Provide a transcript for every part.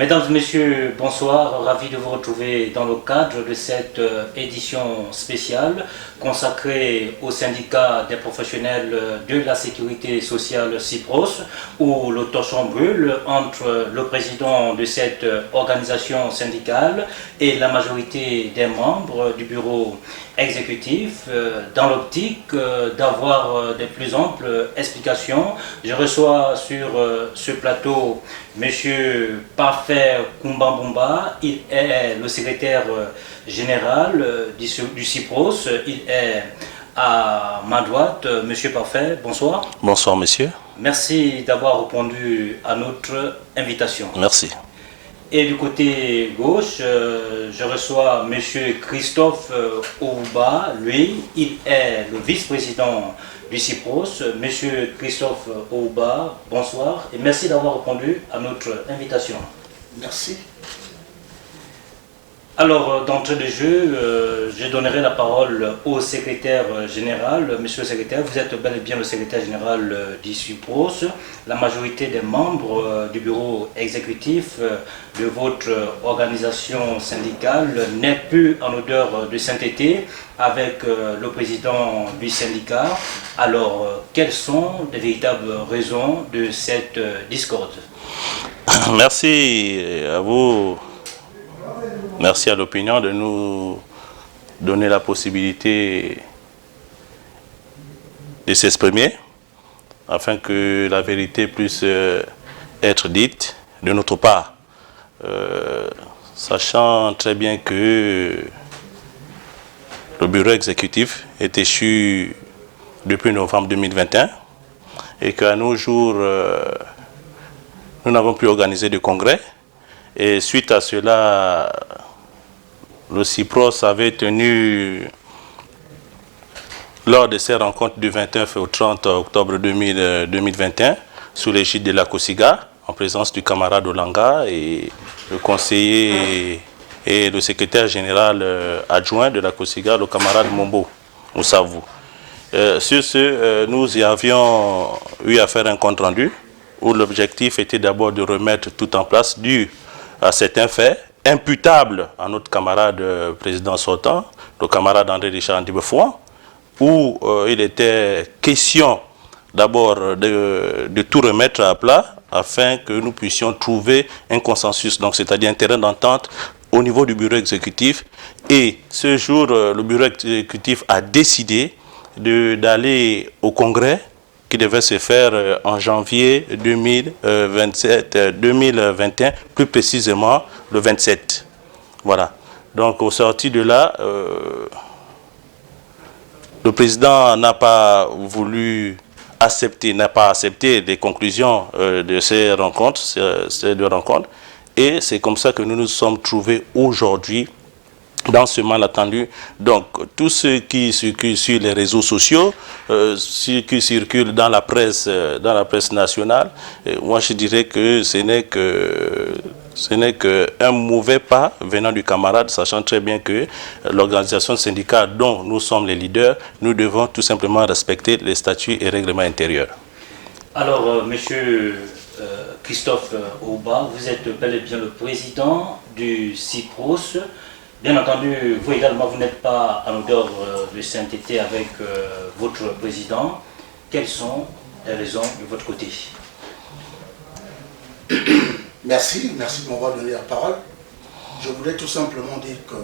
Mesdames et messieurs, bonsoir. Ravi de vous retrouver dans le cadre de cette édition spéciale consacrée au syndicat des professionnels de la sécurité sociale CIPROS, où le torchon brûle entre le président de cette organisation syndicale et la majorité des membres du bureau exécutif, dans l'optique d'avoir de plus amples explications. Je reçois sur ce plateau M. Parfait Kumbambumba. Il est le secrétaire général du CIPROS. Il est à ma droite. M. Parfait, bonsoir. Bonsoir, monsieur. Merci d'avoir répondu à notre invitation. Merci. Et du côté gauche, je reçois M. Christophe Ouba. Lui, il est le vice-président du CIPROS. M. Christophe Ouba, bonsoir et merci d'avoir répondu à notre invitation. Merci. Alors, d'entrée de jeu, je donnerai la parole au secrétaire général. Monsieur le secrétaire, vous êtes bel et bien le secrétaire général du CIPROS. La majorité des membres du bureau exécutif de votre organisation syndicale n'est plus en odeur de sainteté avec le président du syndicat. Alors, quelles sont les véritables raisons de cette discorde? Merci à vous. Merci à l'opinion de nous donner la possibilité de s'exprimer afin que la vérité puisse être dite de notre part. Sachant très bien que le bureau exécutif est échu depuis novembre 2021 et qu'à nos jours, nous n'avons plus organisé de congrès. Et suite à cela, le CIPROS avait tenu, lors de ses rencontres du 29 au 30 octobre 2021, sous l'égide de la COSIGA, en présence du camarade Olanga et le conseiller et le secrétaire général adjoint de la COSIGA, le camarade Mombo Moussavou. Sur ce, nous y avions eu à faire un compte-rendu où l'objectif était d'abord de remettre tout en place dû à certains faits imputables à notre camarade président sortant, le camarade André Richard Ndibefouan, où il était question d'abord de tout remettre à plat afin que nous puissions trouver un consensus, donc c'est-à-dire un terrain d'entente au niveau du bureau exécutif. Et ce jour, le bureau exécutif a décidé d'aller au congrès qui devait se faire en janvier 2021, plus précisément le 27. Voilà. Donc, au sorti de là, le président n'a pas voulu accepter, n'a pas accepté les conclusions de ces rencontres, ces deux rencontres. Et c'est comme ça que nous nous sommes trouvés aujourd'hui dans ce malentendu. Donc, tout ce qui circule sur les réseaux sociaux, ce qui circule dans la presse nationale, moi je dirais que ce n'est qu'un mauvais pas venant du camarade, sachant très bien que l'organisation syndicale dont nous sommes les leaders, nous devons tout simplement respecter les statuts et règlements intérieurs. Alors, monsieur Christophe Ouba, vous êtes bel et bien le président du CIPROS. Bien entendu, vous également, vous n'êtes pas en odeur de sainteté avec votre président. Quelles sont les raisons de votre côté? Merci de m'avoir donné la parole. Je voulais tout simplement dire que,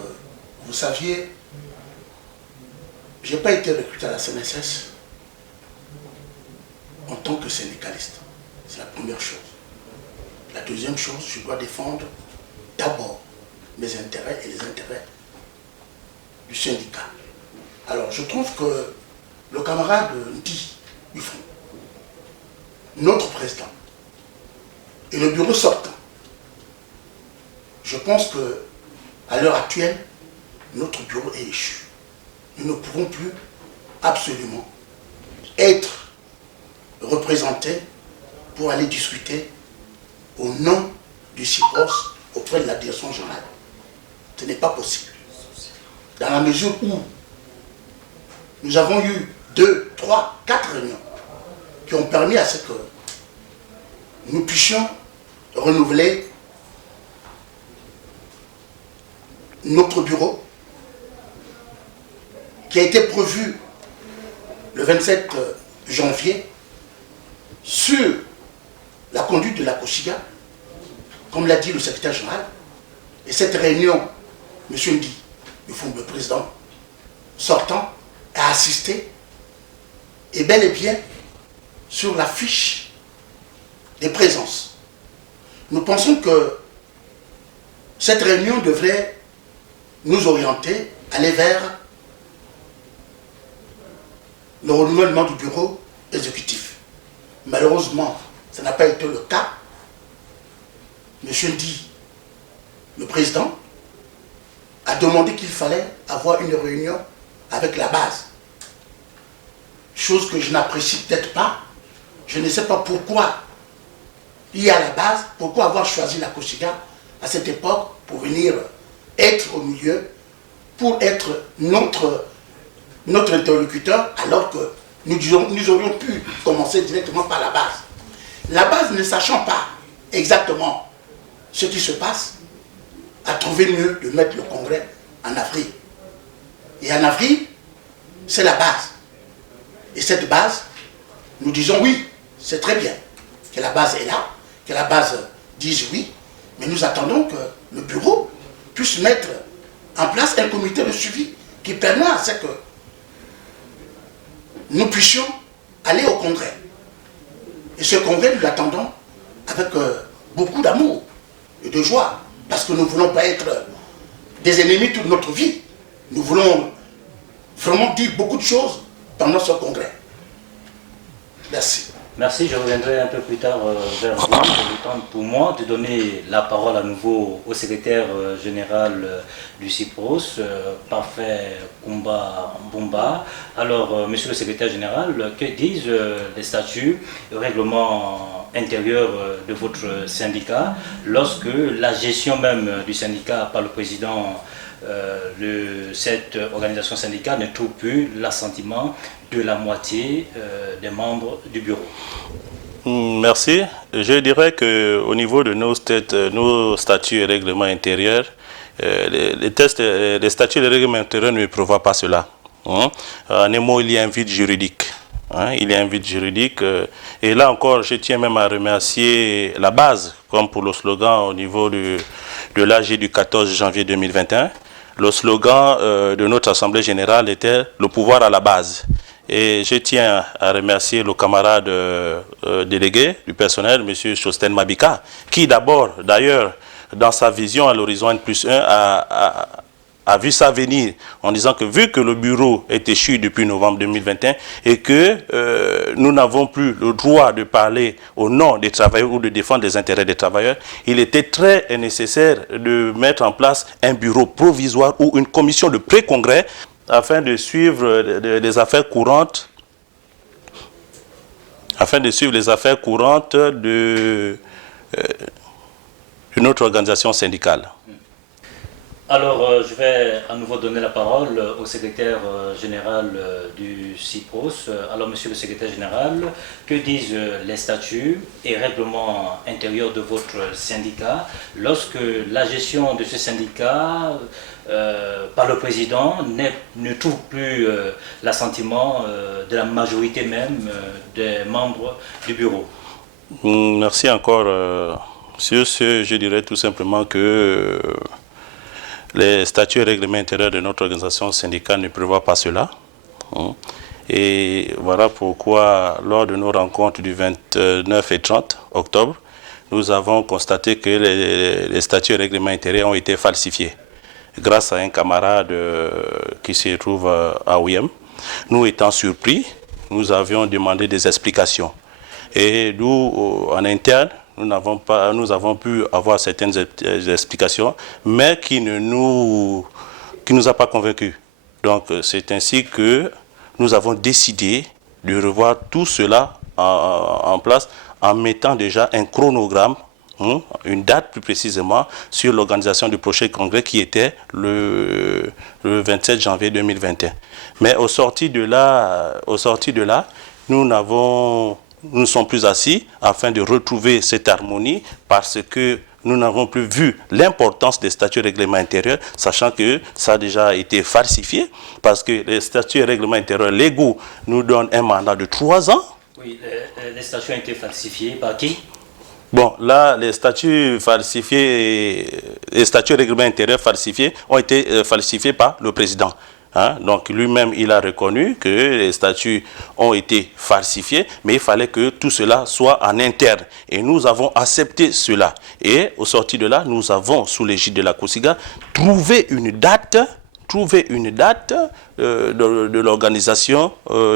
vous saviez, je n'ai pas été recruté à la CNSS en tant que syndicaliste. C'est la première chose. La deuxième chose, je dois défendre d'abord mes intérêts et les intérêts du syndicat. Alors, je trouve que le camarade Ndi Buffon, notre président, et le bureau sortant, je pense que à l'heure actuelle, notre bureau est échu. Nous ne pouvons plus absolument être représentés pour aller discuter au nom du CIPROS auprès de la direction générale. Ce n'est pas possible. Dans la mesure où nous avons eu 2, 3, 4 réunions qui ont permis à ce que nous puissions renouveler notre bureau, qui a été prévu le 27 janvier sur la conduite de la COSIGA, comme l'a dit le secrétaire général. Et cette réunion, M. Ndi, le président sortant, a assisté, et bel et bien sur la fiche des présences. Nous pensons que cette réunion devrait nous orienter, aller vers le renouvellement du bureau exécutif. Malheureusement, ça n'a pas été le cas. M. Ndi, le président, a demandé qu'il fallait avoir une réunion avec la base. Chose que je n'apprécie peut-être pas. Je ne sais pas pourquoi il y a la base, pourquoi avoir choisi la COSIGA à cette époque pour venir être au milieu, pour être notre interlocuteur, alors que nous aurions pu commencer directement par la base. La base, ne sachant pas exactement ce qui se passe, a trouvé mieux de mettre le congrès en avril. Et en avril, c'est la base. Et cette base, nous disons oui, c'est très bien que la base est là, que la base dise oui, mais nous attendons que le bureau puisse mettre en place un comité de suivi qui permet à ce que nous puissions aller au congrès. Et ce congrès, nous l'attendons avec beaucoup d'amour et de joie, parce que nous ne voulons pas être des ennemis toute notre vie. Nous voulons vraiment dire beaucoup de choses pendant ce congrès. Merci. Merci, je reviendrai un peu plus tard vers vous. Il est temps pour moi de donner la parole à nouveau au secrétaire général du CIPROS, Parfait Kumba Bumba. Alors, monsieur le secrétaire général, que disent les statuts et règlements intérieurs de votre syndicat lorsque la gestion même du syndicat par le président de cette organisation syndicale ne trouve plus l'assentiment de la moitié des membres du bureau? Merci. Je dirais qu'au niveau de nos statuts et règlements intérieurs, les statuts et les règlements intérieurs ne prévoient pas cela. En un mot, il y a un vide juridique. Il y a un vide juridique. Et là encore, je tiens même à remercier la base, comme pour le slogan au niveau de l'AG du 14 janvier 2021. Le slogan de notre Assemblée générale était « Le pouvoir à la base ». Et je tiens à remercier le camarade délégué du personnel, M. Chosten Mabika, qui d'abord, d'ailleurs, dans sa vision à l'horizon N+1, a vu ça venir en disant que vu que le bureau est échu depuis novembre 2021 et que nous n'avons plus le droit de parler au nom des travailleurs ou de défendre les intérêts des travailleurs, il était très nécessaire de mettre en place un bureau provisoire ou une commission de pré-congrès afin de suivre les affaires courantes, de notre organisation syndicale. Alors, je vais à nouveau donner la parole au secrétaire général du CIPROS. Alors, monsieur le secrétaire général, que disent les statuts et règlements intérieurs de votre syndicat lorsque la gestion de ce syndicat par le président ne trouve plus l'assentiment de la majorité même des membres du bureau? Merci encore. Sur ce, je dirais tout simplement que les statuts et règlements intérieurs de notre organisation syndicale ne prévoient pas cela. Et voilà pourquoi, lors de nos rencontres du 29 et 30 octobre, nous avons constaté que les statuts et règlements intérieurs ont été falsifiés grâce à un camarade qui se trouve à OIM. Nous étant surpris, nous avions demandé des explications. Et nous, en interne, nous avons pu avoir certaines explications, mais qui ne nous a pas convaincus. Donc c'est ainsi que nous avons décidé de revoir tout cela en place en mettant déjà un chronogramme, une date plus précisément, sur l'organisation du prochain congrès qui était le 27 janvier 2021. Mais au sorti de là, nous ne sommes plus assis afin de retrouver cette harmonie parce que nous n'avons plus vu l'importance des statuts et règlements intérieurs, sachant que ça a déjà été falsifié, parce que les statuts et règlements intérieurs légaux nous donnent un mandat de 3 ans. Oui, les statuts ont été falsifiés par qui? Bon, là, les statuts falsifiés, les statuts et règlements intérieurs falsifiés ont été falsifiés par le président. Hein? Donc lui-même, il a reconnu que les statuts ont été falsifiés, mais il fallait que tout cela soit en interne. Et nous avons accepté cela. Et au sorti de là, nous avons, sous l'égide de la COSIGA, trouvé une date de l'organisation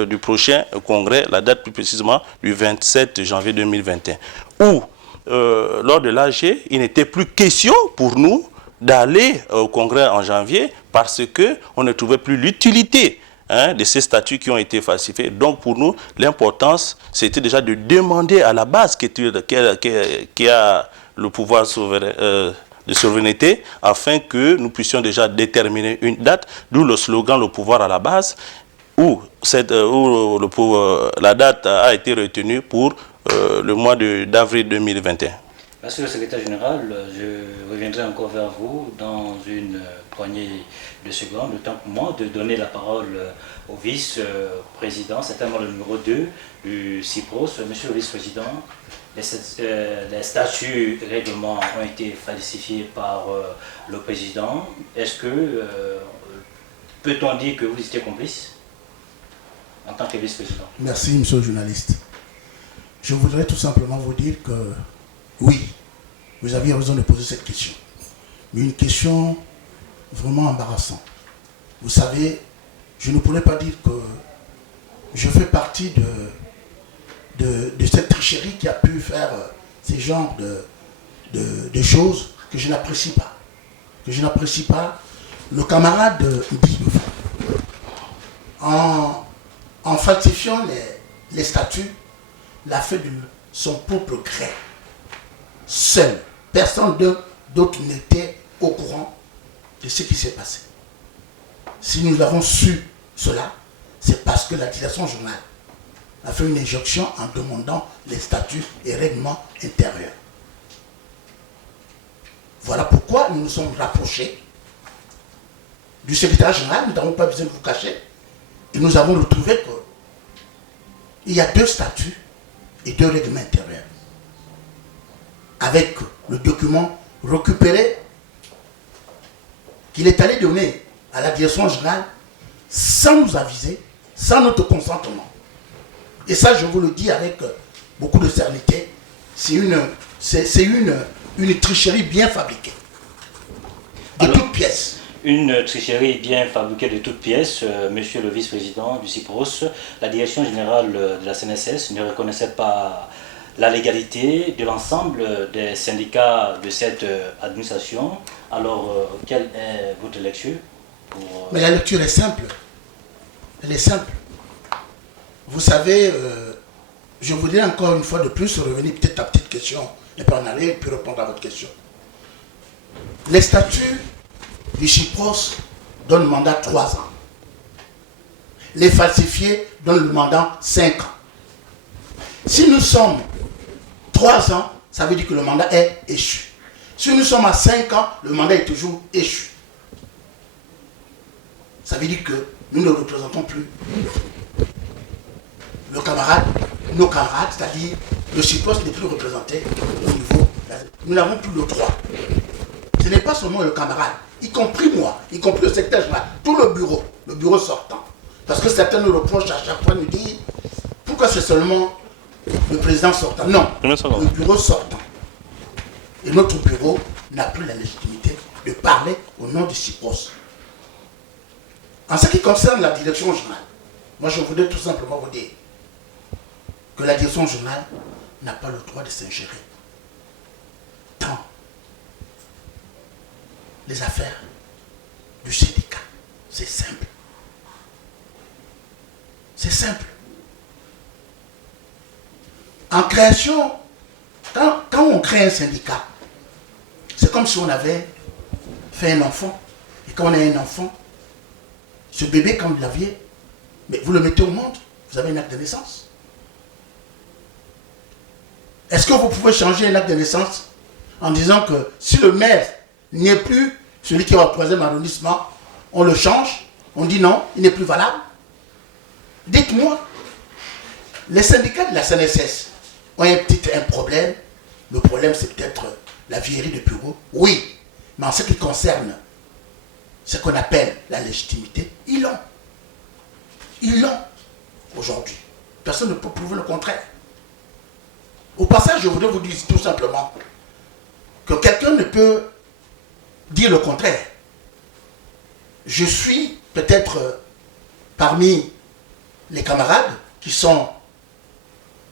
du prochain congrès, la date plus précisément du 27 janvier 2021, où lors de l'AG, il n'était plus question pour nous d'aller au congrès en janvier parce qu'on ne trouvait plus l'utilité de ces statuts qui ont été falsifiés. Donc pour nous, l'importance, c'était déjà de demander à la base qui a le pouvoir souverain, de souveraineté, afin que nous puissions déjà déterminer une date, d'où le slogan « Le pouvoir à la base », où la date a été retenue pour le mois d'avril 2021. Monsieur le secrétaire général, je reviendrai encore vers vous dans une poignée de secondes, le temps pour moi de donner la parole au vice-président, certainement le numéro 2 du CIPROS. Monsieur le vice-président, les statuts et règlements ont été falsifiés par le président. Est-ce que, peut-on dire que vous étiez complice en tant que vice-président? Merci, monsieur le journaliste. Je voudrais tout simplement vous dire que oui, vous aviez raison de poser cette question. Mais une question vraiment embarrassante. Vous savez, je ne pourrais pas dire que je fais partie de cette tricherie qui a pu faire ces genres de choses que je n'apprécie pas. Que je n'apprécie pas. Le camarade dit, en falsifiant les statuts, l'a fait de son propre gré. Seul. Personne d'autre n'était au courant de ce qui s'est passé. Si nous avons su cela, c'est parce que la direction journal a fait une injonction en demandant les statuts et règlements intérieurs. Voilà pourquoi nous nous sommes rapprochés du secrétaire général, nous n'avons pas besoin de vous cacher, et nous avons retrouvé qu'il y a 2 statuts et 2 règlements intérieurs. Avec le document récupéré qu'il est allé donner à la direction générale sans nous aviser, sans notre consentement. Et ça, je vous le dis avec beaucoup de sérénité, c'est une tricherie bien fabriquée, de toutes pièces. Une tricherie bien fabriquée de toutes pièces, monsieur le vice-président du CIPROS, la direction générale de la CNSS ne reconnaissait pas la légalité de l'ensemble des syndicats de cette administration. Alors, quelle est votre lecture pour... Mais la lecture est simple. Elle est simple. Vous savez, je voudrais encore une fois de plus revenir peut-être à la petite question, et puis en aller et puis répondre à votre question. Les statuts du CIPROS donnent le mandat 3 ans. Les falsifiés donnent le mandat 5 ans. Si nous sommes 3 ans, ça veut dire que le mandat est échu. Si nous sommes à 5 ans, le mandat est toujours échu. Ça veut dire que nous ne représentons plus le camarade, nos camarades, c'est-à-dire le CIPROS n'est plus représenté au niveau. Nous n'avons plus le droit. Ce n'est pas seulement le camarade, y compris moi, y compris le secrétaire général, tout le bureau sortant. Parce que certains nous reprochent à chaque fois, nous disent pourquoi c'est seulement le président sortant. Non, le bureau sortant. Et notre bureau n'a plus la légitimité de parler au nom du CIPROS. En ce qui concerne la direction générale, moi je voudrais tout simplement vous dire que la direction générale n'a pas le droit de s'ingérer dans les affaires du syndicat. C'est simple. C'est simple. En création, quand on crée un syndicat, c'est comme si on avait fait un enfant. Et quand on a un enfant, ce bébé, quand vous l'aviez, mais vous le mettez au monde, vous avez un acte de naissance. Est-ce que vous pouvez changer un acte de naissance en disant que si le maire n'est plus celui qui est au 3e arrondissement, on le change, on dit non, il n'est plus valable. Dites-moi, les syndicats de la CNSS ont un problème. Le problème, c'est peut-être la vieillerie de bureau. Oui, mais en ce qui concerne ce qu'on appelle la légitimité, ils l'ont. Ils l'ont aujourd'hui. Personne ne peut prouver le contraire. Au passage, je voudrais vous dire tout simplement que quelqu'un ne peut dire le contraire. Je suis peut-être parmi les camarades qui sont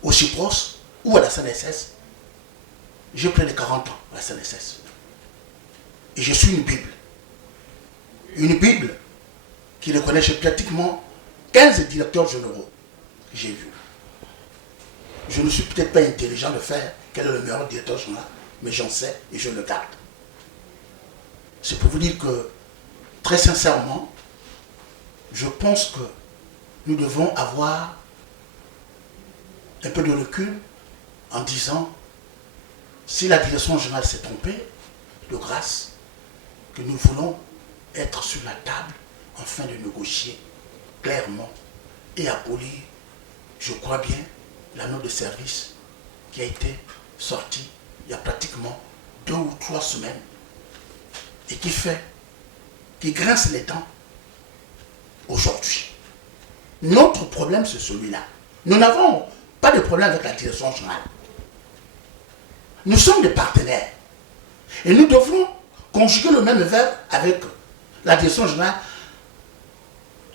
au CIPROS ou à la CNSS. J'ai près de 40 ans à la CNSS. Et je suis une Bible. Une Bible qui reconnaît pratiquement 15 directeurs généraux que j'ai vus. Je ne suis peut-être pas intelligent de faire quel est le meilleur directeur général, mais j'en sais et je le garde. C'est pour vous dire que, très sincèrement, je pense que nous devons avoir un peu de recul en disant, si la direction générale s'est trompée, de grâce, que nous voulons être sur la table afin de négocier clairement et abolir, je crois bien, la note de service qui a été sortie il y a pratiquement 2 ou 3 semaines et qui grince les dents aujourd'hui. Notre problème, c'est celui-là. Nous n'avons pas de problème avec la direction générale. Nous sommes des partenaires. Et nous devrons conjuguer le même verbe avec la direction générale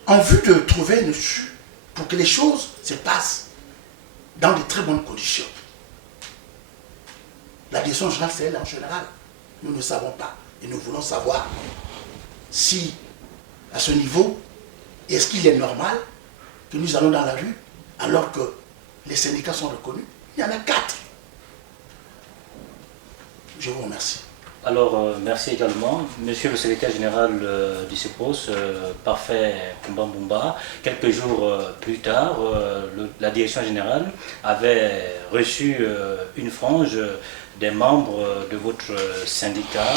en vue de trouver une issue pour que les choses se passent dans de très bonnes conditions. La direction générale, c'est elle en général. Nous ne savons pas. Et nous voulons savoir si, à ce niveau, est-ce qu'il est normal que nous allons dans la rue alors que les syndicats sont reconnus? Il y en a 4. Je vous remercie. Alors, merci également. Monsieur le secrétaire général du CIPROS, Parfait Kumbambumba, quelques jours plus tard, la direction générale avait reçu une frange des membres de votre syndicat.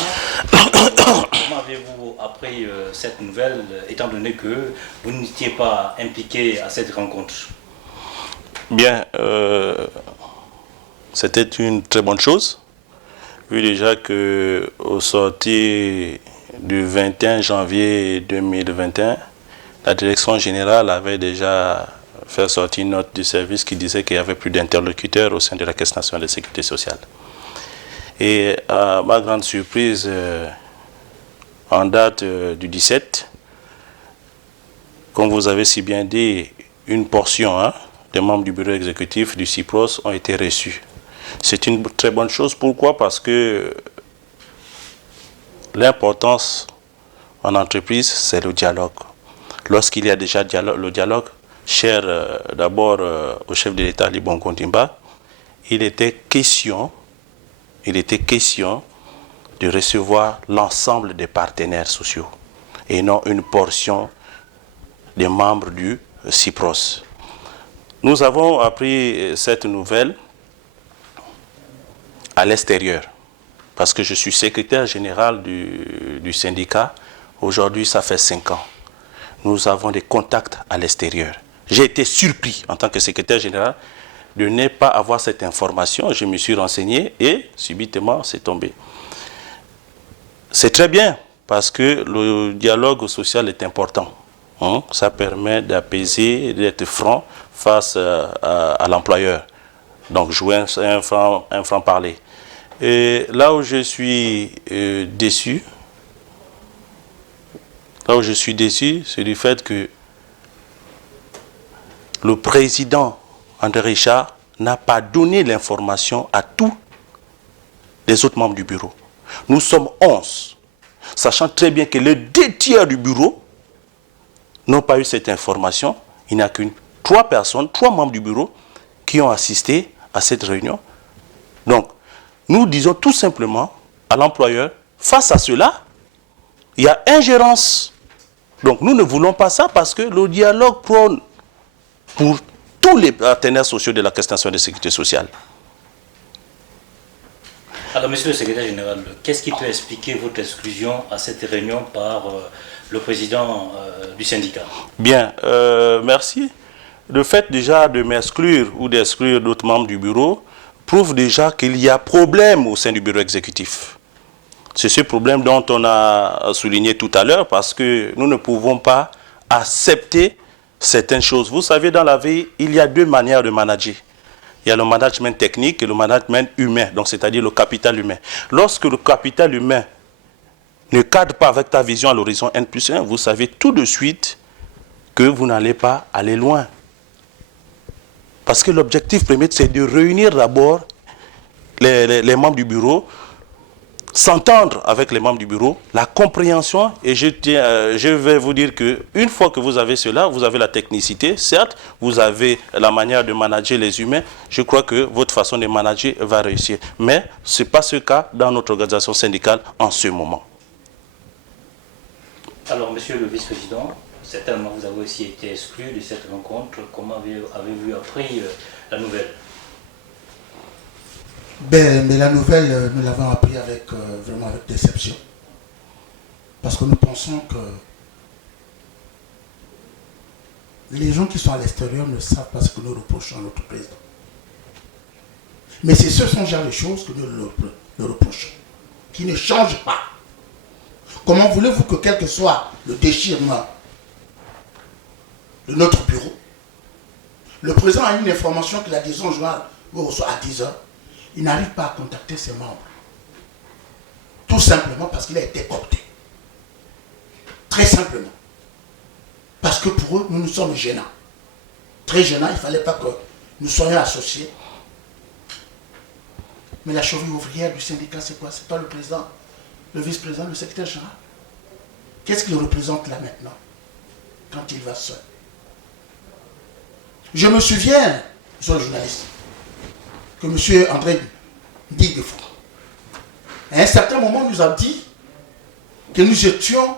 Comment avez-vous appris cette nouvelle, étant donné que vous n'étiez pas impliqué à cette rencontre? Bien, c'était une très bonne chose, vu déjà qu'au sorti du 21 janvier 2021, la direction générale avait déjà fait sortir une note du service qui disait qu'il n'y avait plus d'interlocuteurs au sein de la Caisse nationale de sécurité sociale. Et à ma grande surprise, en date du 17, comme vous avez si bien dit, une portion des membres du bureau exécutif du CIPROS ont été reçus. C'est une très bonne chose. Pourquoi? Parce que l'importance en entreprise, c'est le dialogue. Lorsqu'il y a déjà le dialogue, cher d'abord au chef de l'État, Ali Bongo Ondimba, il était question de recevoir l'ensemble des partenaires sociaux et non une portion des membres du CIPROS. Nous avons appris cette nouvelle à l'extérieur, parce que je suis secrétaire général du syndicat. Aujourd'hui, ça fait 5 ans. Nous avons des contacts à l'extérieur. J'ai été surpris en tant que secrétaire général de ne pas avoir cette information. Je me suis renseigné et subitement, c'est tombé. C'est très bien, parce que le dialogue social est important. Ça permet d'apaiser, d'être franc face à l'employeur. Donc jouer un franc-parler. Et là où je suis déçu, c'est du fait que le président André Richard n'a pas donné l'information à tous les autres membres du bureau. Nous sommes 11, sachant très bien que les 2 tiers du bureau n'ont pas eu cette information. Il n'y a qu'une 3 personnes, 3 membres du bureau qui ont assisté à cette réunion. Donc, nous disons tout simplement à l'employeur, face à cela, il y a ingérence. Donc, nous ne voulons pas ça parce que le dialogue prône pour tous les partenaires sociaux de la Caisse nationale de sécurité sociale. Alors, monsieur le secrétaire général, qu'est-ce qui peut expliquer votre exclusion à cette réunion par le président du syndicat? Bien, merci. Le fait déjà de m'exclure ou d'exclure d'autres membres du bureau prouve déjà qu'il y a problème au sein du bureau exécutif. C'est ce problème dont on a souligné tout à l'heure parce que nous ne pouvons pas accepter certaines choses. Vous savez, dans la vie, il y a deux manières de manager. Il y a le management technique et le management humain, donc c'est-à-dire le capital humain. Lorsque le capital humain ne cadre pas avec ta vision à l'horizon N+1, vous savez tout de suite que vous n'allez pas aller loin. Parce que l'objectif premier, c'est de réunir d'abord les membres du bureau, s'entendre avec les membres du bureau, la compréhension, et je vais vous dire qu'une fois que vous avez cela, vous avez la technicité, certes, vous avez la manière de manager les humains, je crois que votre façon de manager va réussir. Mais ce n'est pas ce cas dans notre organisation syndicale en ce moment. Alors, monsieur le vice-président, certainement vous avez aussi été exclu de cette rencontre. Comment avez-vous appris la nouvelle? Mais la nouvelle, nous l'avons appris vraiment avec déception. Parce que nous pensons que les gens qui sont à l'extérieur ne savent pas ce que nous reprochons à notre président. Mais c'est ce genre de choses que nous le reprochons, qui ne changent pas. Comment voulez-vous que quel que soit le déchirement de notre bureau, le président a une information que la décision générale reçoit à 10 h, il n'arrive pas à contacter ses membres. Tout simplement parce qu'il a été coopté. Très simplement. Parce que pour eux, nous sommes gênants. Très gênants, il ne fallait pas que nous soyons associés. Mais la cheville ouvrière du syndicat, c'est quoi? C'est pas le président, le vice-président, le secrétaire général. Qu'est-ce qu'il représente là maintenant, quand il va seul? Je me souviens, monsieur le journaliste, que M. André Diguefou, à un certain moment, nous a dit que nous étions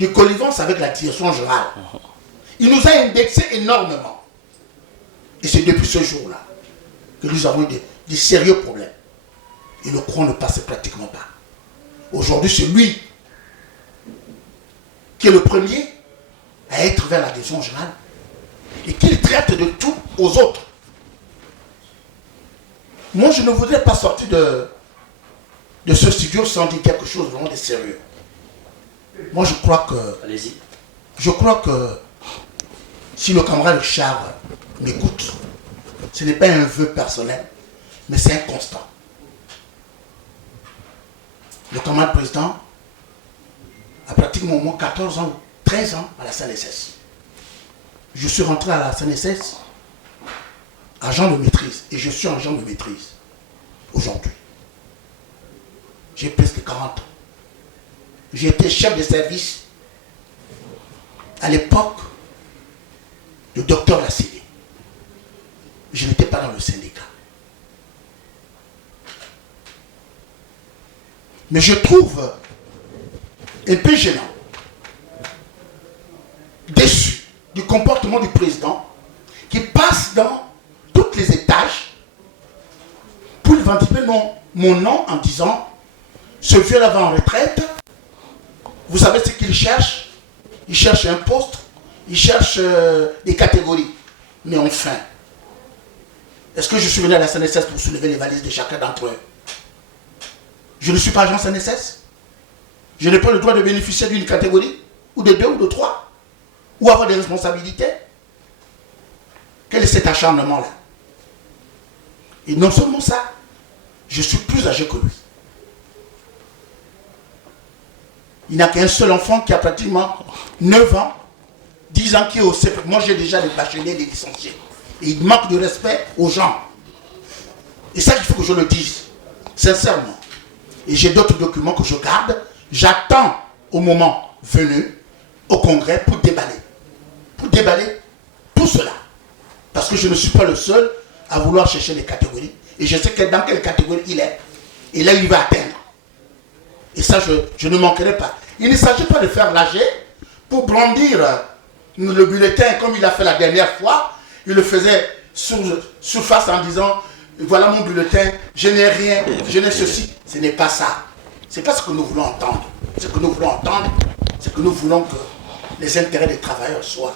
de connivence avec la direction générale. Il nous a indexé énormément. Et c'est depuis ce jour-là que nous avons eu des sérieux problèmes. Et le courant ne passait pratiquement pas. Aujourd'hui, c'est lui qui est le premier à être vers la direction générale et qu'il traite de tout aux autres. Moi, je ne voudrais pas sortir de ce studio sans dire quelque chose vraiment de sérieux. Moi, je crois que si le camarade Charles m'écoute, ce n'est pas un vœu personnel, mais c'est un constat. Le camarade président a pratiquement au moins 14 ans ou 13 ans à la CNSS. Je suis rentré à la CNSS agent de maîtrise, et je suis agent de maîtrise aujourd'hui. J'ai presque 40 ans. J'ai été chef de service à l'époque du docteur Lassili. Je n'étais pas dans le syndicat. Mais je trouve un peu gênant, déçu du comportement du président qui passe dans tous les étages pour ventiler mon nom en disant ce vieux-là va en retraite. Vous savez ce qu'il cherche? Il cherche un poste, il cherche des catégories. Mais enfin, est-ce que je suis venu à la CNSS pour soulever les valises de chacun d'entre eux? Je ne suis pas agent CNSS. Je n'ai pas le droit de bénéficier d'une catégorie, ou de 2 ou de 3, ou avoir des responsabilités. Quel est cet acharnement-là? Et non seulement ça, je suis plus âgé que lui. Il n'a qu'un seul enfant qui a pratiquement 9 ans, 10 ans qui est au CP. Moi j'ai déjà des bacheliers, des licenciés. Et il manque de respect aux gens. Et ça, il faut que je le dise, sincèrement. Et j'ai d'autres documents que je garde. J'attends au moment venu, au Congrès, pour déballer. Pour déballer tout cela. Parce que je ne suis pas le seul à vouloir chercher les catégories. Et je sais que dans quelle catégorie il est. Et là, il va atteindre. Et ça, je ne manquerai pas. Il ne s'agit pas de faire l'AG pour brandir le bulletin comme il a fait la dernière fois. Il le faisait surface en disant voilà mon bulletin, je n'ai rien, je n'ai ceci. Ce n'est pas ça. Ce n'est pas ce que nous voulons entendre. Ce que nous voulons entendre, c'est que nous voulons que les intérêts des travailleurs soient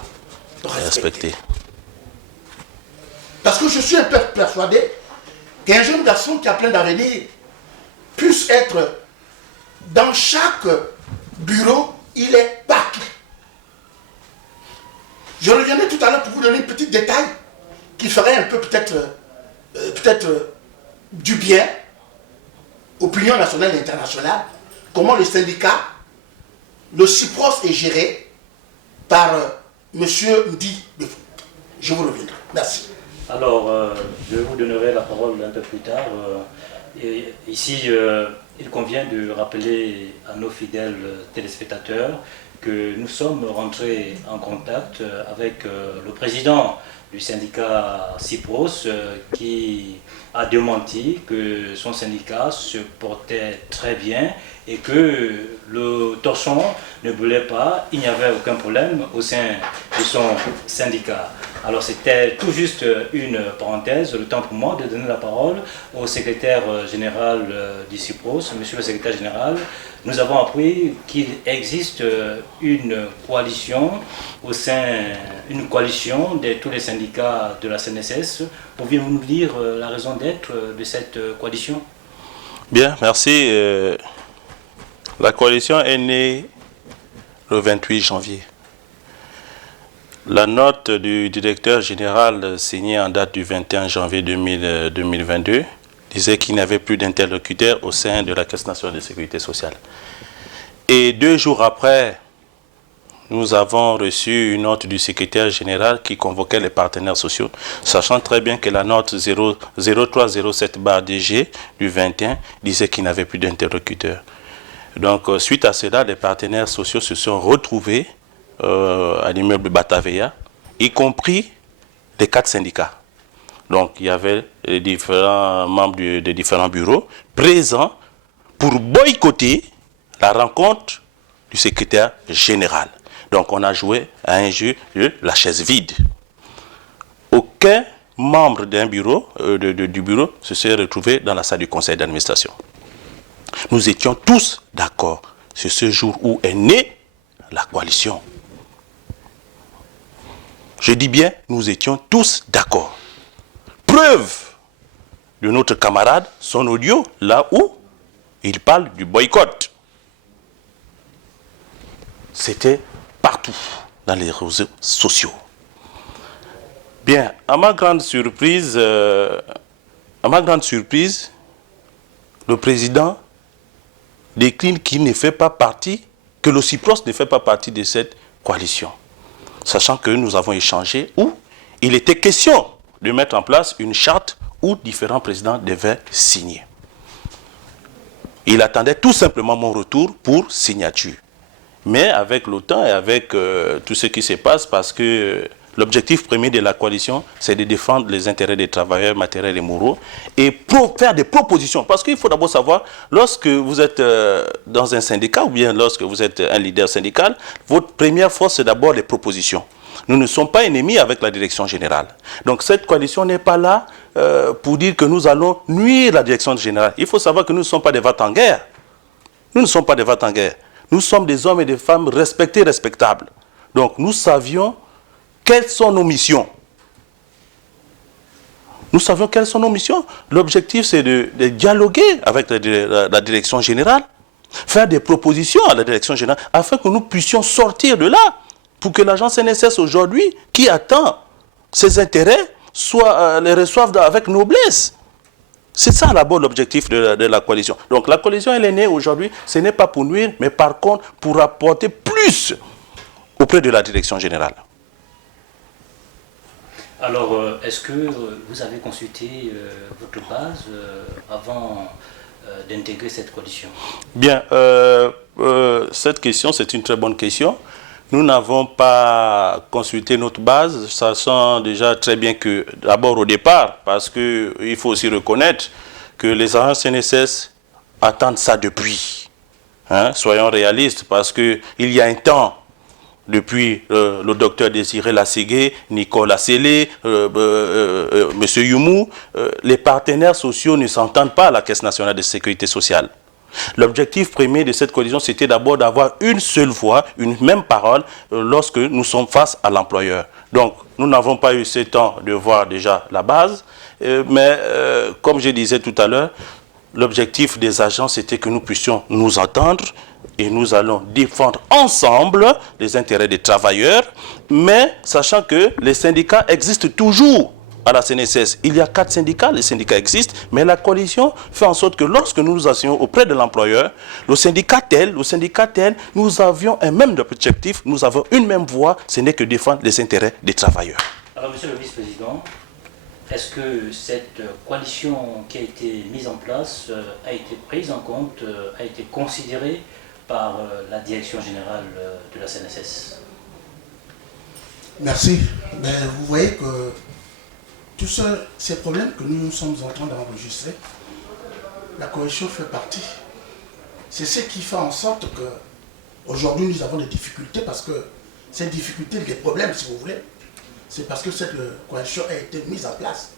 respectés. Parce que je suis un peu persuadé qu'un jeune garçon qui a plein d'avenir puisse être dans chaque bureau, il est partout. Je reviendrai tout à l'heure pour vous donner un petit détail qui ferait un peu peut-être du bien aux opinions nationales et internationales. Comment le syndicat, le CIPROS est géré par M. Ndi Defou. Je vous reviendrai. Merci. Alors, je vous donnerai la parole un peu plus tard. Ici, il convient de rappeler à nos fidèles téléspectateurs que nous sommes rentrés en contact avec le président du syndicat CIPROS qui a démenti que son syndicat se portait très bien et que le torchon ne brûlait pas, il n'y avait aucun problème au sein de son syndicat. Alors c'était tout juste une parenthèse, le temps pour moi de donner la parole au secrétaire général du CIPROS. Monsieur le secrétaire général, nous avons appris qu'il existe une coalition au sein, une coalition de tous les syndicats de la CNSS. Pouviez-vous nous dire la raison d'être de cette coalition? Bien, merci. La coalition est née le 28 janvier. La note du directeur général signée en date du 21 janvier 2022 disait qu'il n'y avait plus d'interlocuteurs au sein de la Caisse nationale de sécurité sociale. Et 2 jours après, nous avons reçu une note du secrétaire général qui convoquait les partenaires sociaux, sachant très bien que la note 0307/DG du 21 disait qu'il n'y avait plus d'interlocuteurs. Donc, suite à cela, les partenaires sociaux se sont retrouvés à l'immeuble Batavia, y compris les 4 syndicats. Donc, il y avait les différents membres des différents bureaux présents pour boycotter la rencontre du secrétaire général. Donc, on a joué à un jeu de la chaise vide. Aucun membre d'un bureau, du bureau se serait retrouvé dans la salle du conseil d'administration. Nous étions tous d'accord sur ce jour où est née la coalition. Je dis bien, nous étions tous d'accord. Preuve de notre camarade, son audio, là où il parle du boycott. C'était partout dans les réseaux sociaux. Bien, à ma grande surprise, le président décline qu'il ne fait pas partie, que le CIPROS ne fait pas partie de cette coalition. Sachant que nous avons échangé où il était question de mettre en place une charte où différents présidents devaient signer. Il attendait tout simplement mon retour pour signature. Mais avec le temps et avec tout ce qui se passe, parce que l'objectif premier de la coalition, c'est de défendre les intérêts des travailleurs matériels et moraux et faire des propositions. Parce qu'il faut d'abord savoir, lorsque vous êtes dans un syndicat ou bien lorsque vous êtes un leader syndical, votre première force, c'est d'abord les propositions. Nous ne sommes pas ennemis avec la direction générale. Donc cette coalition n'est pas là pour dire que nous allons nuire la direction générale. Il faut savoir que nous ne sommes pas des vats en guerre. Nous ne sommes pas des vats en guerre. Nous sommes des hommes et des femmes respectés, respectables. Donc nous savions quelles sont nos missions. Nous savions quelles sont nos missions. L'objectif, c'est de dialoguer avec la direction générale, faire des propositions à la direction générale, afin que nous puissions sortir de là, pour que l'agence CNSS aujourd'hui, qui attend ses intérêts, les reçoive avec noblesse. C'est ça d'abord l'objectif de la coalition. Donc la coalition, elle est née aujourd'hui, ce n'est pas pour nuire, mais par contre pour apporter plus auprès de la direction générale. Alors, est-ce que vous avez consulté votre base avant d'intégrer cette coalition? Bien, cette question, c'est une très bonne question. Nous n'avons pas consulté notre base, sachant déjà très bien que, d'abord au départ, parce qu'il faut aussi reconnaître que les agents CNSS attendent ça depuis. Hein, soyons réalistes, parce qu'il y a un temps depuis le docteur Désiré Lasségué, Nicolas Sélé, M. Youmou, les partenaires sociaux ne s'entendent pas à la Caisse nationale de sécurité sociale. L'objectif premier de cette coalition, c'était d'abord d'avoir une seule voix, une même parole lorsque nous sommes face à l'employeur. Donc, nous n'avons pas eu ce temps de voir déjà la base, mais comme je disais tout à l'heure, l'objectif des agents, c'était que nous puissions nous entendre et nous allons défendre ensemble les intérêts des travailleurs, mais sachant que les syndicats existent toujours à la CNSS. Il y a 4 syndicats, les syndicats existent, mais la coalition fait en sorte que lorsque nous nous asseyons auprès de l'employeur, le syndicat tel, nous avions un même objectif, nous avons une même voix, ce n'est que défendre les intérêts des travailleurs. Alors, monsieur le vice-président, est-ce que cette coalition qui a été mise en place a été prise en compte, a été considérée par la direction générale de la CNSS? Merci. Mais vous voyez que tous ces problèmes que nous sommes en train d'enregistrer, la coalition fait partie. C'est ce qui fait en sorte que aujourd'hui nous avons des difficultés, parce que ces difficultés, des problèmes si vous voulez, c'est parce que cette coalition a été mise en place.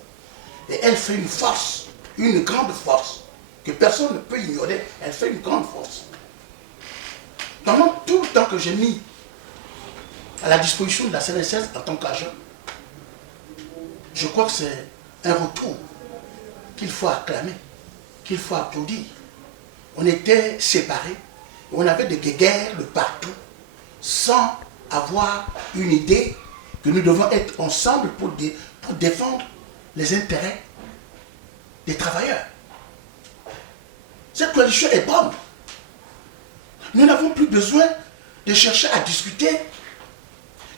Et elle fait une force, une grande force, que personne ne peut ignorer. Elle fait une grande force. Pendant tout le temps que j'ai mis à la disposition de la CNSS en tant qu'agent, je crois que c'est un retour qu'il faut acclamer, qu'il faut applaudir. On était séparés, on avait des guéguerres de partout, sans avoir une idée que nous devons être ensemble pour défendre les intérêts des travailleurs. Cette coalition est bonne. Nous n'avons plus besoin de chercher à discuter,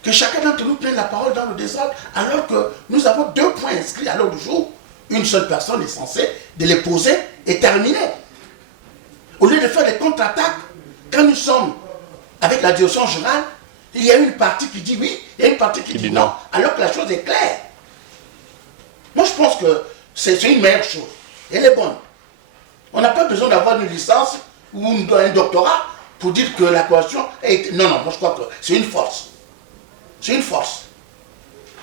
que chacun d'entre nous prenne la parole dans le désordre, alors que nous avons 2 points inscrits à l'ordre du jour. Une seule personne est censée de les poser et terminer. Au lieu de faire des contre-attaques, quand nous sommes avec la direction générale, il y a une partie qui dit oui, il y a une partie qui dit non, alors que la chose est claire. Moi, je pense que c'est une meilleure chose. Elle est bonne. On n'a pas besoin d'avoir une licence ou un doctorat pour dire que la coalition est... Non, moi je crois que c'est une force. C'est une force.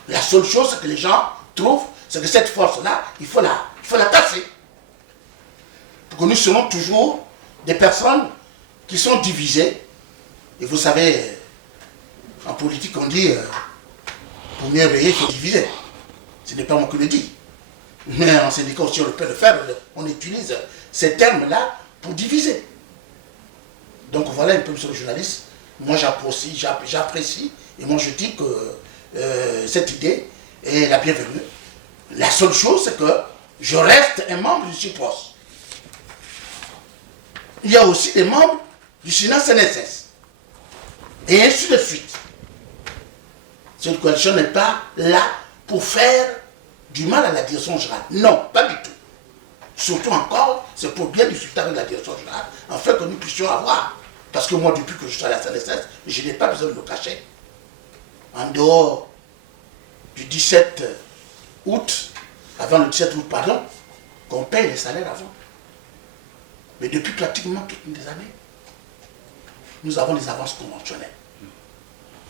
La seule chose que les gens trouvent, c'est que cette force-là, il faut la casser. Pour que nous serons toujours des personnes qui sont divisées. Et vous savez, en politique, on dit, pour mieux veiller, il faut diviser. Ce n'est pas moi qui le dis. Mais en syndicat aussi, on peut le faire. On utilise ces termes-là pour diviser. Donc voilà un peu, monsieur le journaliste. Moi, j'apprécie. Et moi, je dis que cette idée est la bienvenue. La seule chose, c'est que je reste un membre du CIPROS. Il y a aussi des membres du Sénat CNSS. Et ainsi de suite. Cette coalition n'est pas là pour faire du mal à la direction générale. Non, pas du tout. Surtout encore, c'est pour bien discuter avec la direction générale, afin que nous puissions avoir. Parce que moi, depuis que je suis à la CNSS, je n'ai pas besoin de me cacher. En dehors du 17 août, avant le 17 août, pardon, qu'on paye les salaires avant. Mais depuis pratiquement toutes les années, nous avons des avances conventionnelles.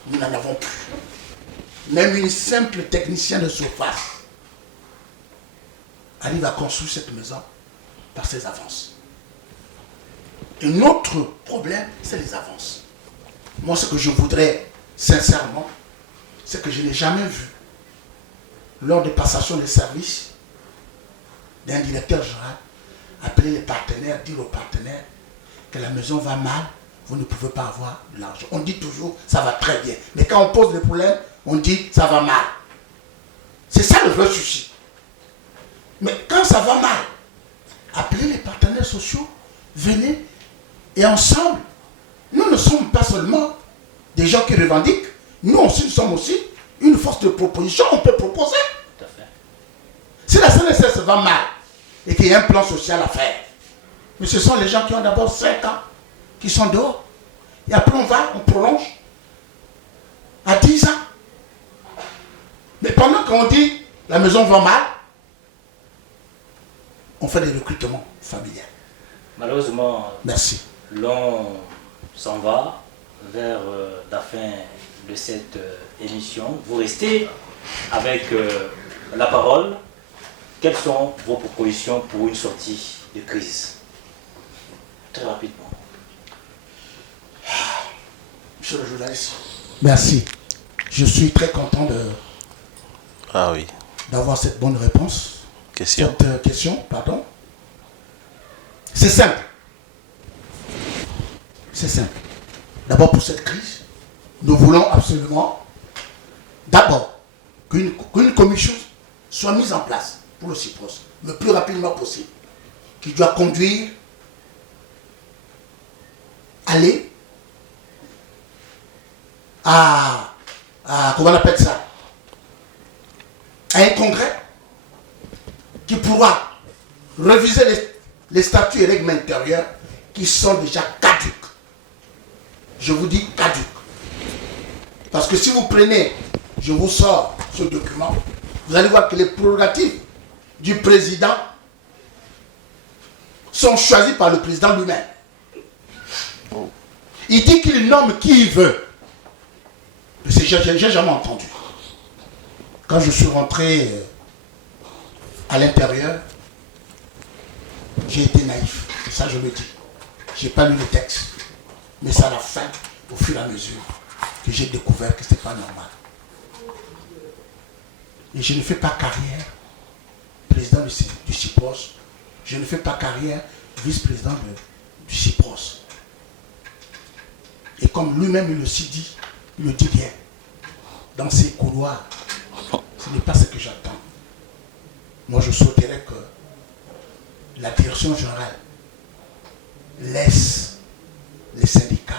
Nous n'en avons plus. Même une simple technicienne de surface arrive à construire cette maison par ses avances. Un autre problème, c'est les avances. Moi, ce que je voudrais, sincèrement, c'est que je n'ai jamais vu, lors de passation des services, d'un directeur général, appeler les partenaires, dire aux partenaires que la maison va mal, vous ne pouvez pas avoir de l'argent. On dit toujours, ça va très bien. Mais quand on pose le problème, on dit, ça va mal. C'est ça le vrai souci. Mais quand ça va mal, appelez les partenaires sociaux, venez, et ensemble, nous ne sommes pas seulement des gens qui revendiquent, nous aussi, nous sommes aussi une force de proposition, on peut proposer. Tout à fait. Si la CNSS va mal, et qu'il y a un plan social à faire, mais ce sont les gens qui ont d'abord 5 ans, qui sont dehors. Et après on prolonge à 10 ans. Mais pendant qu'on dit la maison va mal, on fait des recrutements familiaux. Malheureusement, merci. L'on s'en va vers la fin de cette émission. Vous restez avec la parole. Quelles sont vos propositions pour une sortie de crise? Très rapidement. Monsieur le journaliste, merci. Je suis très content d'avoir cette bonne réponse. Cette question, pardon. C'est simple. C'est simple. D'abord, pour cette crise, nous voulons absolument, d'abord, qu'une commission soit mise en place pour le CIPROS, le plus rapidement possible, qui doit conduire, aller à comment on appelle ça, à un congrès qui pourra réviser les statuts et règles intérieures qui sont déjà caduques. Je vous dis caduques. Parce que si vous prenez, je vous sors ce document, vous allez voir que les prérogatives du président sont choisies par le président lui-même. Il dit qu'il nomme qui il veut. J'ai jamais entendu. Quand je suis rentré à l'intérieur, j'ai été naïf. Ça, je le dis. Je n'ai pas lu le texte. Mais c'est à la fin, au fur et à mesure, que j'ai découvert que ce n'est pas normal. Et je ne fais pas carrière président du CIPROS. Je ne fais pas carrière vice-président du CIPROS. Et comme lui-même il le dit bien, dans ses couloirs, ce n'est pas ce que j'attends. Moi, je souhaiterais que la direction générale laisse les syndicats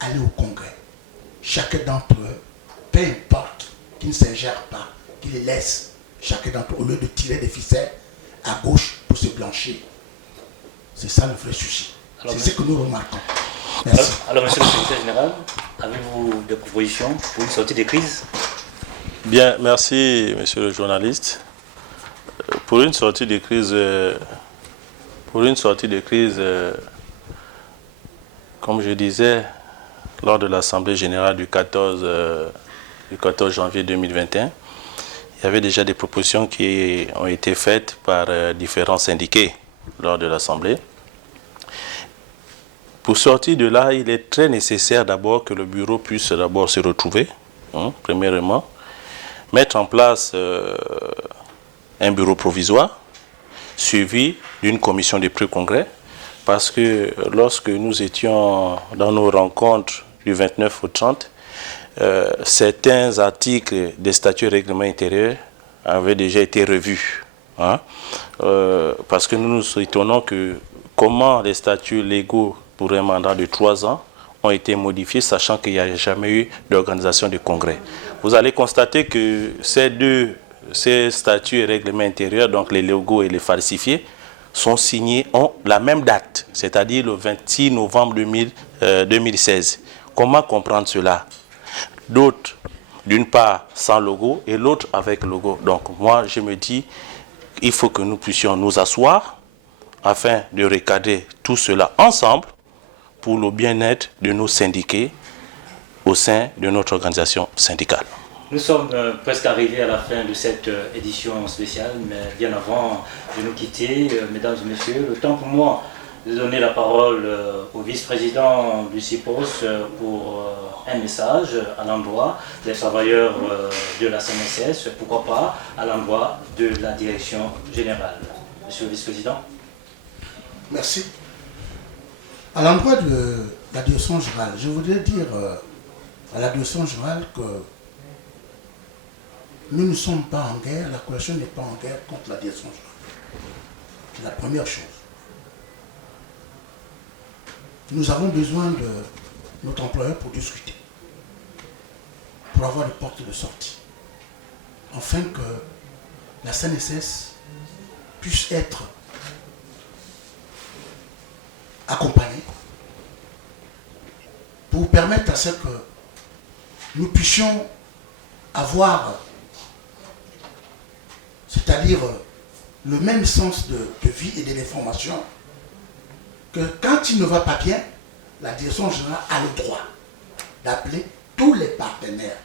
aller au congrès. Chacun d'entre eux, peu importe qu'ils ne s'ingèrent pas, qu'ils les laissent, chacun d'entre eux, au lieu de tirer des ficelles à gauche pour se blanchir. C'est ça le vrai souci. C'est ce que nous remarquons. Merci. Alors, monsieur le secrétaire général, avez-vous des propositions pour une sortie de crise? Bien, merci, monsieur le journaliste. Pour une sortie de crise, comme je disais, lors de l'Assemblée générale du 14 janvier 2021, il y avait déjà des propositions qui ont été faites par différents syndiqués lors de l'Assemblée. Pour sortir de là, il est très nécessaire d'abord que le bureau puisse d'abord se retrouver, premièrement, mettre en place un bureau provisoire, suivi d'une commission de pré-congrès, parce que lorsque nous étions dans nos rencontres du 29 au 30, certains articles des statuts et règlements intérieurs avaient déjà été revus. Parce que nous nous étonnons que comment les statuts légaux pour un mandat de 3 ans ont été modifiés, sachant qu'il n'y a jamais eu d'organisation de congrès. Vous allez constater que ces statuts et règlements intérieurs, donc les légaux et les falsifiés, sont signés en la même date, c'est-à-dire le 26 novembre 2016. Comment comprendre cela? D'autres, d'une part, sans logo et l'autre avec logo. Donc moi, je me dis, il faut que nous puissions nous asseoir afin de recadrer tout cela ensemble pour le bien-être de nos syndiqués au sein de notre organisation syndicale. Nous sommes presque arrivés à la fin de cette édition spéciale, mais bien avant de nous quitter, mesdames et messieurs, le temps pour moi de donner la parole au vice-président du CIPROS pour un message à l'endroit des travailleurs de la CNSS, pourquoi pas à l'endroit de la direction générale. Monsieur le vice-président. Merci. À l'endroit de la direction générale, je voudrais dire à la direction générale que nous ne sommes pas en guerre, la coalition n'est pas en guerre contre la direction générale. C'est la première chose. Nous avons besoin de notre employeur pour discuter, pour avoir des portes de sortie, afin que la CNSS puisse être accompagnée pour permettre à ce que nous puissions avoir, c'est-à-dire le même sens de vie et de l'information, que quand il ne va pas bien, la direction générale a le droit d'appeler tous les partenaires.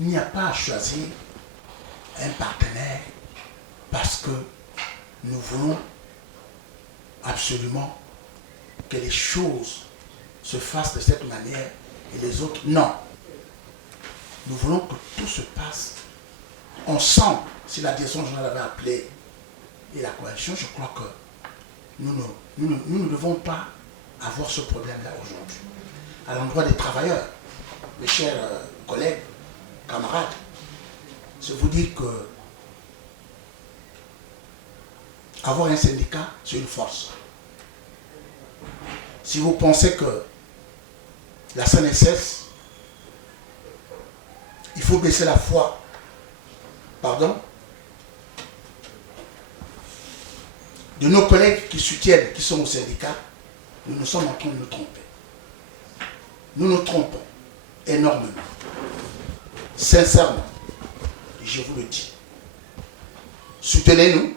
Il n'y a pas à choisir un partenaire parce que nous voulons absolument que les choses se fassent de cette manière et les autres non. Nous voulons que tout se passe ensemble. Si la direction générale avait appelé et la coalition, je crois que nous ne devons pas avoir ce problème-là aujourd'hui. À l'endroit des travailleurs, mes chers collègues, camarades, je vous dis que avoir un syndicat, c'est une force. Si vous pensez que la CNSS, il faut baisser la foi, pardon, de nos collègues qui soutiennent, qui sont au syndicat, nous sommes en train de nous tromper. Nous nous trompons énormément. Sincèrement, je vous le dis. Soutenez-nous,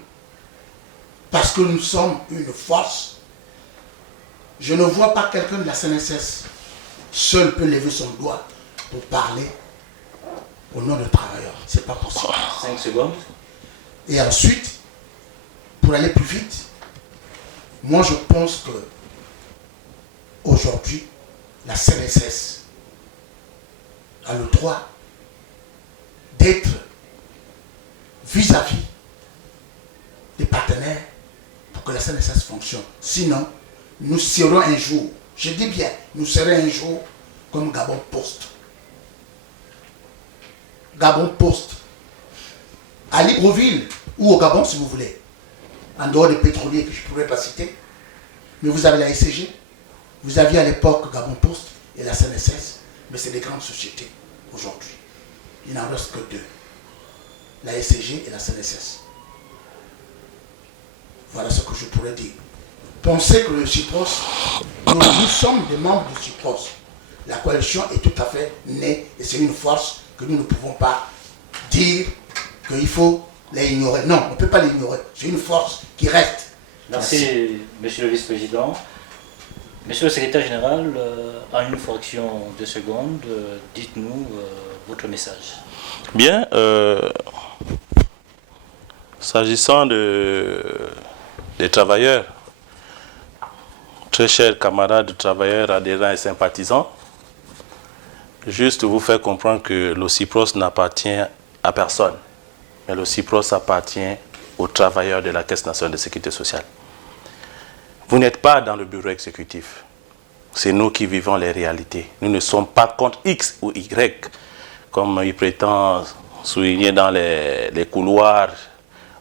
parce que nous sommes une force. Je ne vois pas quelqu'un de la CNSS seul peut lever son doigt pour parler au nom des travailleurs. Ce n'est pas possible. 5 secondes. Et ensuite, pour aller plus vite, moi je pense que aujourd'hui, la CNSS a le droit d'être vis-à-vis des partenaires pour que la CNSS fonctionne. Sinon, nous serons un jour, je dis bien, nous serons un jour comme Gabon Post. Gabon Post. À Libreville ou au Gabon si vous voulez. En dehors des pétroliers que je ne pourrais pas citer. Mais vous avez la SCG. Vous aviez à l'époque Gabon Post et la CNSS. Mais c'est des grandes sociétés aujourd'hui. Il n'en reste que deux. La SCG et la CNSS. Voilà ce que je pourrais dire. Pensez que le CIPROS, nous sommes des membres du CIPROS. La coalition est tout à fait née et c'est une force que nous ne pouvons pas dire qu'il faut l'ignorer. Non, on ne peut pas l'ignorer. C'est une force qui reste. Merci, Monsieur le Vice-président. Monsieur le Secrétaire général, en une fraction de seconde, dites-nous votre message. Bien, s'agissant des travailleurs, très chers camarades travailleurs, adhérents et sympathisants, juste vous faire comprendre que le CIPROS n'appartient à personne, mais le CIPROS appartient aux travailleurs de la Caisse nationale de sécurité sociale. Vous n'êtes pas dans le bureau exécutif. C'est nous qui vivons les réalités. Nous ne sommes pas contre X ou Y, comme il prétend souligner dans les couloirs,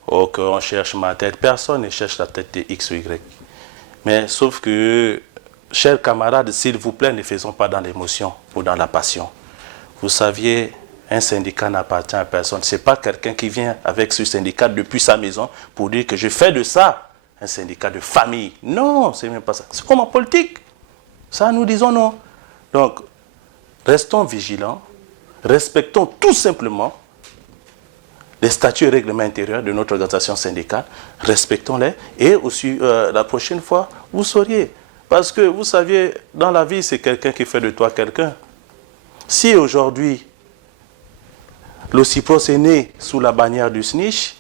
ou qu'on cherche ma tête. Personne ne cherche la tête de X ou Y. Mais sauf que, chers camarades, s'il vous plaît, ne faisons pas dans l'émotion ou dans la passion. Vous saviez, un syndicat n'appartient à personne. Ce n'est pas quelqu'un qui vient avec ce syndicat depuis sa maison pour dire que je fais de ça un syndicat de famille. Non, c'est même pas ça. C'est comme en politique. Ça, nous disons non. Donc, restons vigilants, respectons tout simplement les statuts et règlements intérieurs de notre organisation syndicale, respectons-les et aussi la prochaine fois, vous sauriez. Parce que vous saviez, dans la vie, c'est quelqu'un qui fait de toi quelqu'un. Si aujourd'hui, le CIPROS est né sous la bannière du SNICH,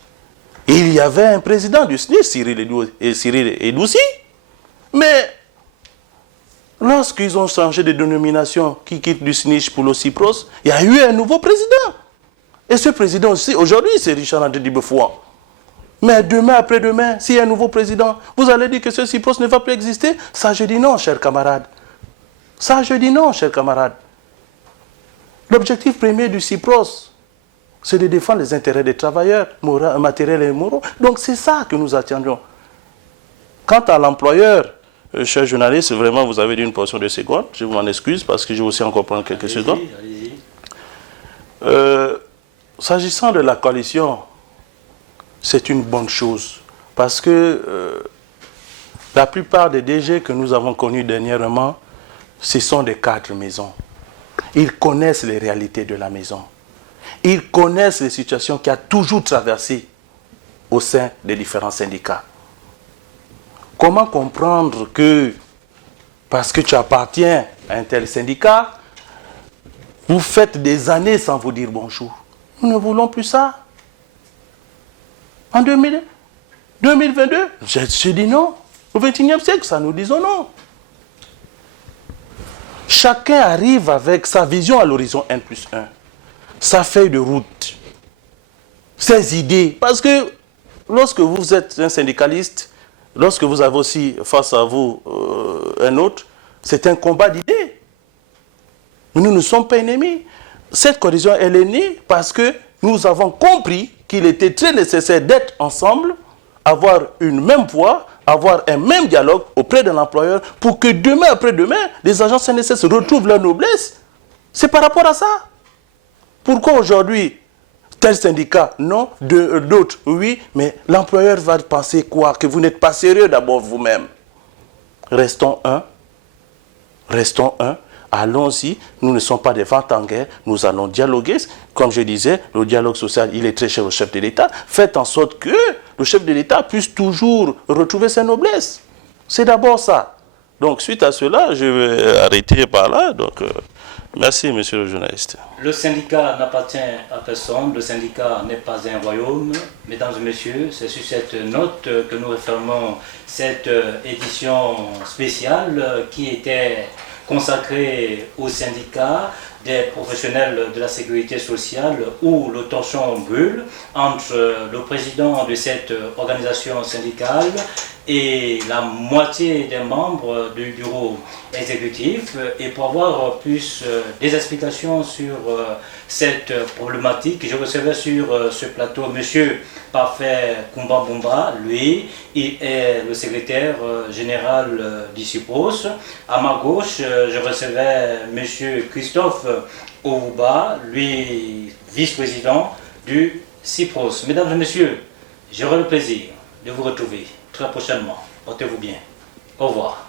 il y avait un président du SNICH, Cyril Edoussi, mais lorsqu'ils ont changé de dénomination, qui quitte du SNICH pour le CIPROS, il y a eu un nouveau président. Et ce président aussi, aujourd'hui, c'est Richard André Dibefouan. Mais demain, après-demain, s'il y a un nouveau président, vous allez dire que ce CIPROS ne va plus exister? Ça, je dis non, chers camarades. Ça, je dis non, chers camarades. L'objectif premier du CIPROS, c'est de défendre les intérêts des travailleurs, matériels et moraux. Donc, c'est ça que nous attendions. Quant à l'employeur, chers journalistes, vraiment, vous avez dit une portion de secondes. Je m'en excuse parce que je vais aussi encore prendre quelques secondes. Allez-y. S'agissant de la coalition, c'est une bonne chose parce que la plupart des DG que nous avons connus dernièrement, ce sont des cadres maison. Ils connaissent les réalités de la maison. Ils connaissent les situations qu'il y a toujours traversées au sein des différents syndicats. Comment comprendre que parce que tu appartiens à un tel syndicat, vous faites des années sans vous dire bonjour. Nous ne voulons plus ça. En 2022, je dis non. Au XXIe siècle, ça nous disons non. Chacun arrive avec sa vision à l'horizon N+1, sa feuille de route, ses idées. Parce que lorsque vous êtes un syndicaliste, lorsque vous avez aussi face à vous un autre, c'est un combat d'idées. Nous ne sommes pas ennemis. Cette coalition, elle est née parce que nous avons compris qu'il était très nécessaire d'être ensemble, avoir une même voix, avoir un même dialogue auprès de l'employeur pour que demain après-demain, les agents CNSS retrouvent leur noblesse. C'est par rapport à ça. Pourquoi aujourd'hui, tel syndicat, non, d'autres, oui, mais l'employeur va penser quoi? Que vous n'êtes pas sérieux d'abord vous-même. Restons un. Restons un. Allons-y, nous ne sommes pas des vents en guerre, nous allons dialoguer. Comme je disais, le dialogue social, il est très cher au chef de l'État. Faites en sorte que le chef de l'État puisse toujours retrouver sa noblesse. C'est d'abord ça. Donc, suite à cela, je vais arrêter par là. Donc, merci, monsieur le journaliste. Le syndicat n'appartient à personne, le syndicat n'est pas un royaume. Mesdames et messieurs, c'est sur cette note que nous refermons cette édition spéciale qui était consacré au syndicat des professionnels de la sécurité sociale où le torchon brûle entre le président de cette organisation syndicale et la moitié des membres du bureau exécutif. Et pour avoir plus des explications sur cette problématique, je recevais sur ce plateau monsieur Parfait Kumbambumba, lui, il est le secrétaire général du CIPROS. À ma gauche, je recevais monsieur Christophe Ouba, lui, vice-président du CIPROS. Mesdames et messieurs, j'aurai le plaisir de vous retrouver très prochainement. Portez-vous bien. Au revoir.